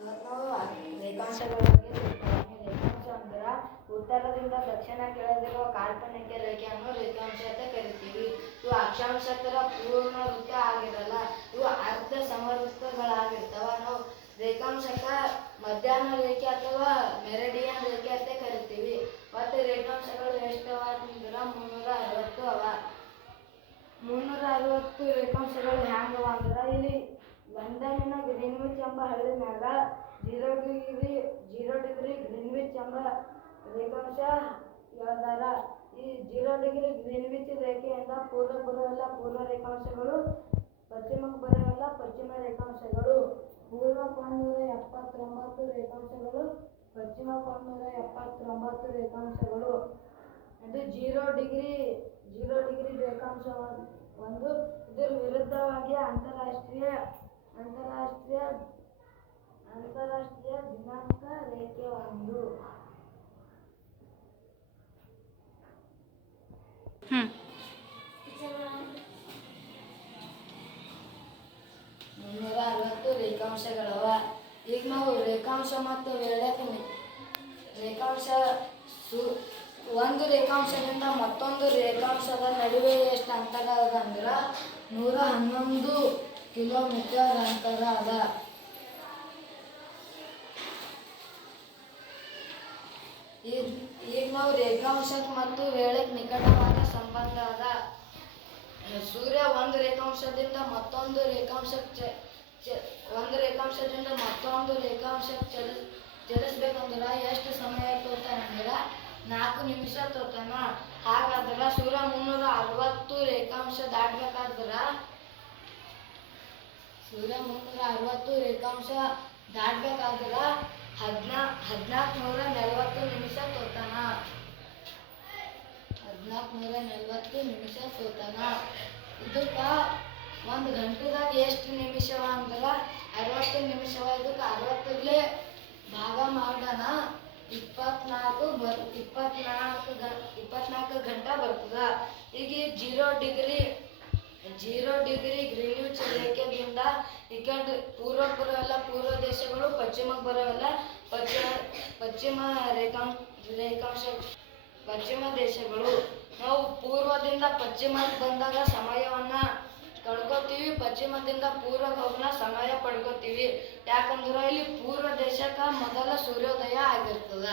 ರೇಖಾಂಶಗಳ. ರೇಖಾಂಶ ಅಂದ್ರ ಉತ್ತರದಿಂದ ದಕ್ಷಿಣಕ್ಕಿಳಿದಿರುವ ಕಾಲ್ಪನಿಕ ರೇಖೆಯನ್ನು ರೇಖಾಂಶ ಅಂತ ಕರಿತೀವಿ ಇವು ಅಕ್ಷಾಂಶತರ ಪೂರ್ಣ ವೃತ್ತ ಆಗಿರಲ್ಲ, ಇವು ಅರ್ಧ ಸಮವೃತ್ತಗಳಾಗಿರ್ತಾವ ನಾವು ರೇಖಾಂಶಕ ಮಧ್ಯಾಹ್ನ ರೇಖೆ ಅಥವಾ ಮೆರಡಿಯನ್ ರೇಖೆ ಅಂತ ಕರಿತೀವಿ ಮತ್ತೆ ರೇಖಾಂಶಗಳು ಎಷ್ಟವ ಅಂದ್ರ ಮುನ್ನೂರ ಅರವತ್ತು ಅವ ಮುನ್ನೂರ ಅರವತ್ತು ರೇಖಾಂಶಗಳು ಹ್ಯಾಂಗವ ಅಂದ್ರ ಇಲ್ಲಿ ಲಂಡನ್ನಿನ ಗ್ರೀನ್ವಿಚ್ ಎಂಬ ಹಳ್ಳಿ ಮ್ಯಾಗ zero degree zero degree Greenwich ಎಂಬ ರೇಖಾಂಶ ಹೇಳ್ದಾರ. ಈ ಜೀರೋ ಡಿಗ್ರಿ ಗ್ರೀನ್ವಿಚ್ ರೇಖೆಯಿಂದ ಪೂರ್ವ ಬರುವೆಲ್ಲ ಪೂರ್ವ ರೇಖಾಂಶಗಳು ಪಶ್ಚಿಮಕ್ಕೆ ಬರುವೆಲ್ಲ ಪಶ್ಚಿಮ ರೇಖಾಂಶಗಳು. ಪೂರ್ವ ಒಂದೂರ ಎಪ್ಪತ್ತೊಂಬತ್ತು ರೇಖಾಂಶಗಳು, ಪಶ್ಚಿಮ ಒಂದೂರ ಎಪ್ಪತ್ತೊಂಬತ್ತು ರೇಖಾಂಶಗಳು. ಇದು ಜೀರೋ ಡಿಗ್ರಿ ಜೀರೋ ಡಿಗ್ರಿ ರೇಖಾಂಶ ಒಂದು. ಇದರ ವಿರುದ್ಧವಾಗಿ ಅಂತಾರಾಷ್ಟ್ರೀಯ ಅಂತಾರಾಷ್ಟ್ರೀಯ ದಿನಾಂಕ ರೇಖೆ ಒಂದು ಹ್ಞೂ ಮುನ್ನೂರ ರೇಖಾಂಶಗಳವ. ಈಗ ನಾವು ರೇಖಾಂಶ ಮತ್ತು ವೇಳೆ ರೇಖಾಂಶ ಸು, ಒಂದು ರೇಖಾಂಶದಿಂದ ಮತ್ತೊಂದು ರೇಖಾಂಶದ ನಡುವೆ ಎಷ್ಟು ಅಂತರ ಅದ ಅಂದ್ರೆ ನೂರ ಹನ್ನೊಂದು ಕಿಲೋಮೀಟರ್ ಅಂತರ ಅದ. ಈಗ ಈಗ ನಾವು ರೇಖಾಂಶಕ್ಕೆ ಮತ್ತು ವೇಳೆಗೆ ನಿಕಟವಾದ ಸಂಬಂಧ ಅದ. ಸೂರ್ಯ ಒಂದು ರೇಖಾಂಶದಿಂದ ಮತ್ತೊಂದು ರೇಖಾಂಶಕ್ಕೆ ಒಂದು ರೇಖಾಂಶದಿಂದ ಮತ್ತೊಂದು ರೇಖಾಂಶ ಚಲ ಚಲಿಸ್ಬೇಕಂದ್ರ ಎಷ್ಟು ಸಮಯ ತೋತಾನಂದ್ರ ನಾಲ್ಕು ನಿಮಿಷ ತೋತಾನ ಹಾಗಾದ್ರೆ ಸೂರ್ಯ ಮುನ್ನೂರ ಅರವತ್ತು ರೇಖಾಂಶ ದಾಟ್ಬೇಕಾದ್ರ? ಸೂರ್ಯ ಮುನ್ನೂರ ಅರವತ್ತು ರೇಖಾಂಶ ದಾಟ್ಬೇಕಾದ್ರ ಹದಿನಾ ಹದಿನಾಲ್ಕು ನೂರ ನಲವತ್ತು ನಿಮಿಷ ತೋತಾನ ಹದಿನಾಲ್ಕು ನೂರ ನಲವತ್ತು ನಿಮಿಷ ತೋತಾನ ಇದಕ್ಕ ಒಂದು ಗಂಟೆದಾಗ ಎಷ್ಟು ನಿಮಿಷವ ಅಂದ್ರ ನಿಮಿಷವಾಯ್ತು ಅರವತ್ತಿಗೆ ಭಾಗ ಮಾಡೋಣ. ಇಪ್ಪತ್ನಾಲ್ಕು ಬರ್, ಇಪ್ಪತ್ನಾಲ್ಕು ಗ, ಇಪ್ಪತ್ನಾಲ್ಕು ಗಂಟೆ ಬರ್ತದ. ಈಗ zero degree zero degree Greenwich ರೇಖೆದಿಂದ ಈ ಕಡೆ ಪೂರ್ವಕ್ಕೆ ಬರೋವೆಲ್ಲ ಪೂರ್ವ ದೇಶಗಳು ಪಶ್ಚಿಮಕ್ಕೆ ಬರೋವೆಲ್ಲ ಪಶ್ಚಿಮ ಪಶ್ಚಿಮ ರೇಖಾಂಶ ರೇಖಾಂಶ, ಪಶ್ಚಿಮ ದೇಶಗಳು ನಾವು ಪೂರ್ವದಿಂದ ಪಶ್ಚಿಮಕ್ಕೆ ಬಂದಾಗ ಸಮಯವನ್ನ ಕಳ್ಕೊತೀವಿ ಪಶ್ಚಿಮದಿಂದ ಹೋಗೋಣ ಸಮಯ ಪಡ್ಕೋತೀವಿ. ಯಾಕಂದ್ರೆ ಇಲ್ಲಿ ಪೂರ್ವ ದೇಶಕ್ಕೆ ಮೊದಲ ಸೂರ್ಯೋದಯ ಆಗಿರ್ತದ.